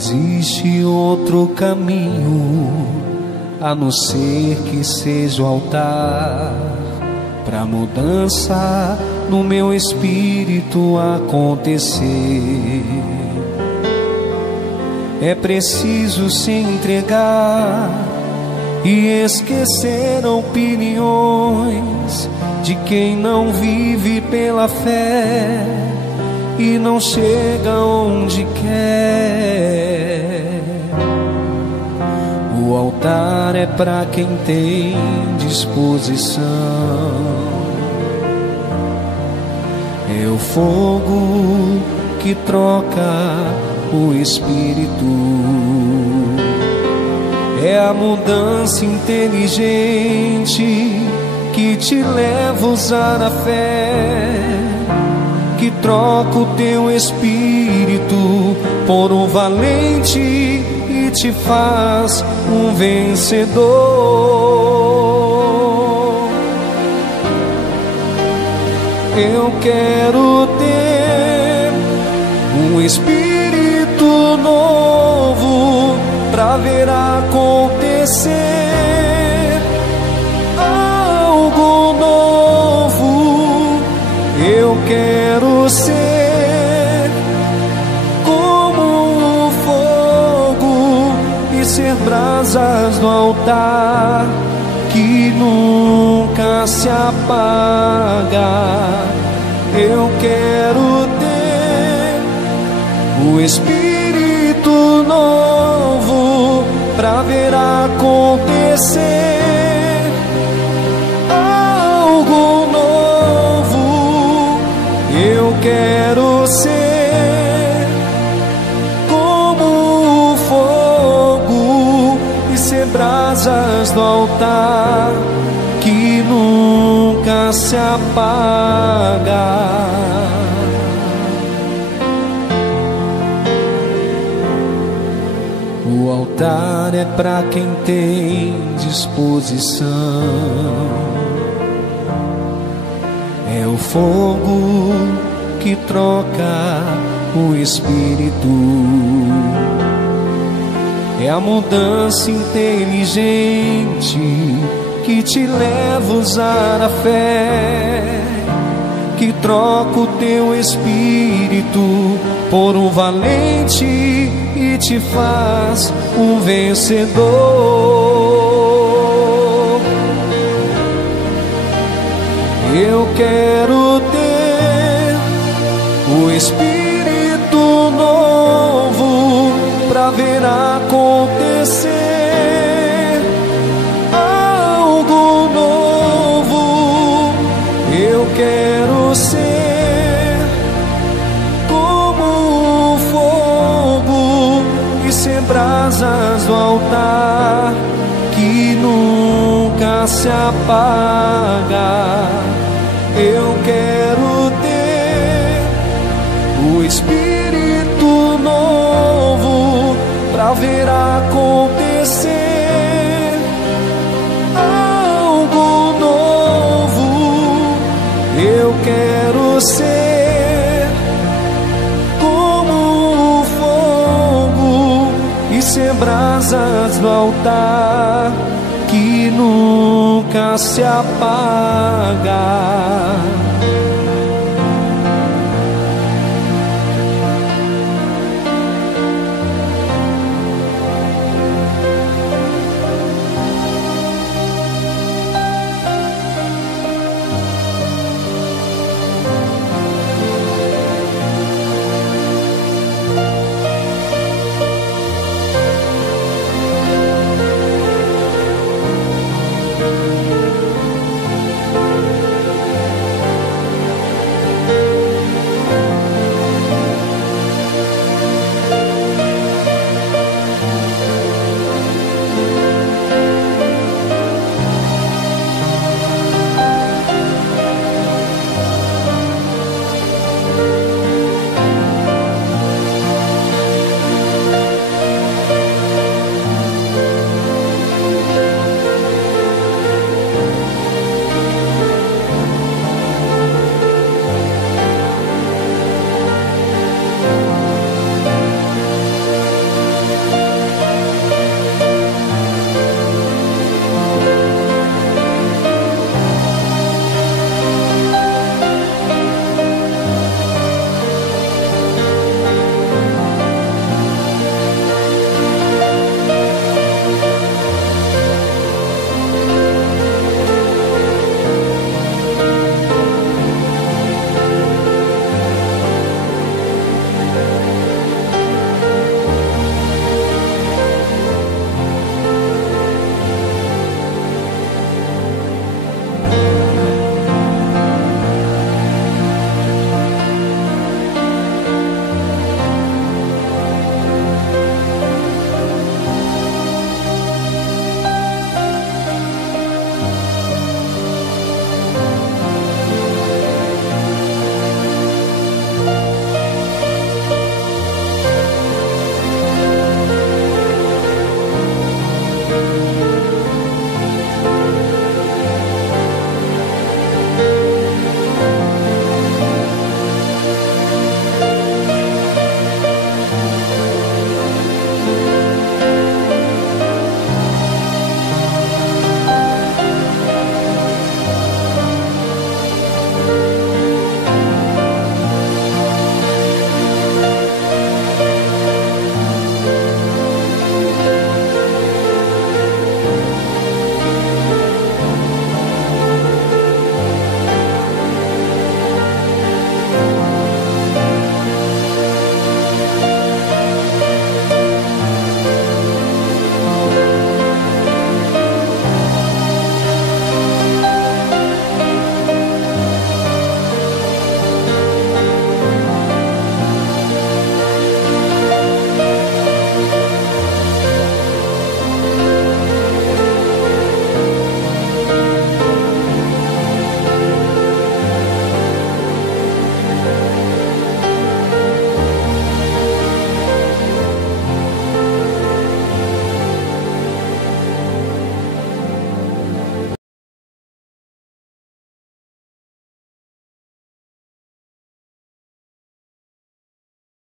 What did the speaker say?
existe outro caminho a não ser que seja o altar pra mudança no meu espírito acontecer. É preciso se entregar e esquecer opiniões de quem não vive pela fé e não chega onde quer. O altar é pra quem tem disposição, é o fogo que troca o espírito, é a mudança inteligente que te leva a usar a fé, que troca o teu espírito por um valente e te faz um vencedor. Eu quero ter um espírito novo pra ver acontecer algo novo. Eu quero ser como o fogo e ser brasas no altar que nunca se apaga. Eu quero ter o espírito novo pra ver acontecer algo novo. Eu quero ser como o fogo e ser brasas no altar que nunca se apaga. O altar é pra quem tem disposição, é o fogo que troca o espírito, é a mudança inteligente que te leva a usar a fé, que troca o teu espírito por um valente e te faz um vencedor. Eu quero ter o espírito novo pra ver acontecer algo novo. Eu quero ser como o fogo e ser brasas no altar que nunca se apaga. Eu quero ter o espírito novo pra ver acontecer algo novo. Eu quero ser como o fogo e ser brasas no altar que nunca se apaga.